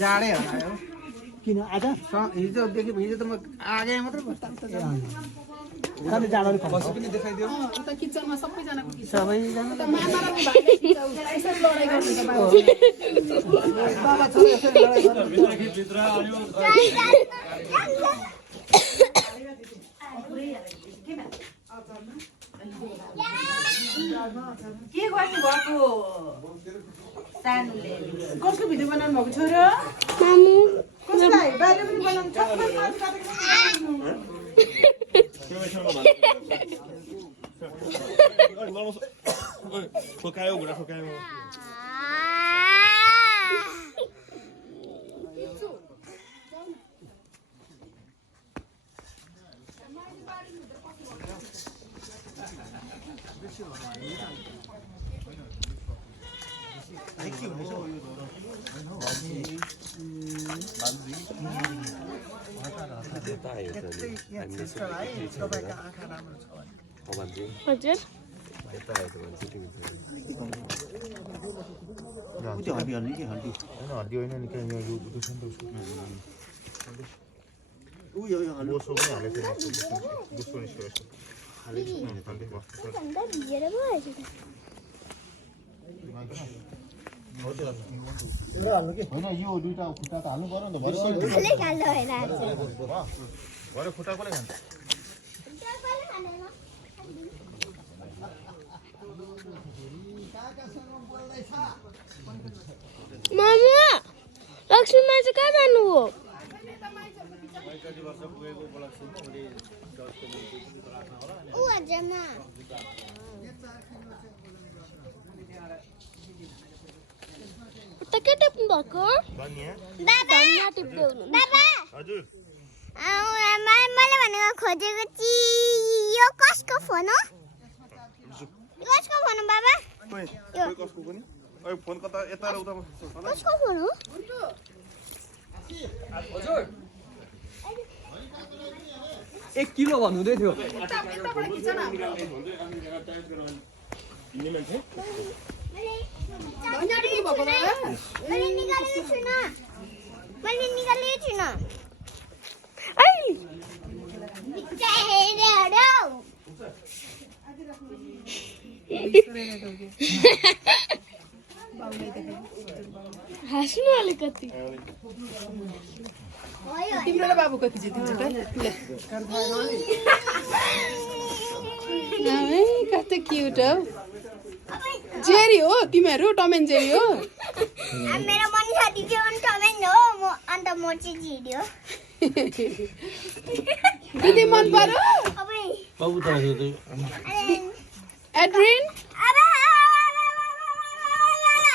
जाडै होला किन आज हिजोदेखि हिजो त म आगे मात्र खालि जाडो बसी पनि देखाइदियो उता किचनमा सबैजनाको किचन सबैजना त मामा र भाइले यसरी लडाइ गर्नुहुन्छ बाबा छोरा यसरी लडाइँ गर्नु भित्र आयो के गर्नु भएको सानोले कसको भिडियो बनाउनु भएको छोरो कसलाई बाहिर पनि बनाउनु ठोकायो घुँडा ठोकायो होइन यो दुईटा खुट्टा त हाल्नु पर्यो नि त भरे खुट्टा कसले खान्छ मामा लक्ष्मी माई चाहिँ कहाँ जानु हो उता के टिप्नु भएको धनिया टिप्दै हुनुहुन्छ हजुर मैले भनेको खोजेको यो कसको फोन हो कसको फोन हो बाबा कसको पनि ओइ फोन कता यता र उता कसको फोन हो हजुर 1 किलो भन्नुहुँदै थियो मैले निकालेको छुइनँ हाँस्नु अलिकति तिम्रो र बाबु कति जितिन्छ त कस्तो क्युट हो जेरी हो तिमीहरू टम एन्ड जेरी हो मेरो मन साथी चाहिँ टम एन्ड हो अन्त म चाहिँ जेरी हो दिदी मन पर्यो एड्रिन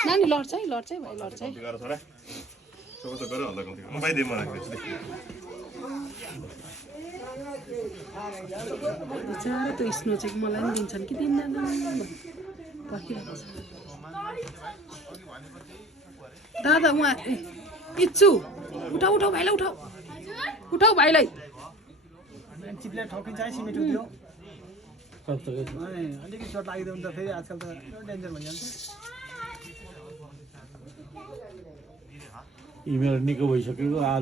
नानी लड्छ है भाइ लड्छ है बिचारा त्यो स्नो चाहिँ मलाई पनि दिन्छन् कि दिँदैन पर्खिरहेको छ दादा उहाँ इच्छु उठाउ भाइलाई उठाउ भाइलाई चिप्ले ठोकिन्छ है सिमेन्ट उठ्यो अलिकति चोट लागिदियो भने त फेरि आजकल त डेन्जर भइहाल्छ इमेल निको भइसक्यो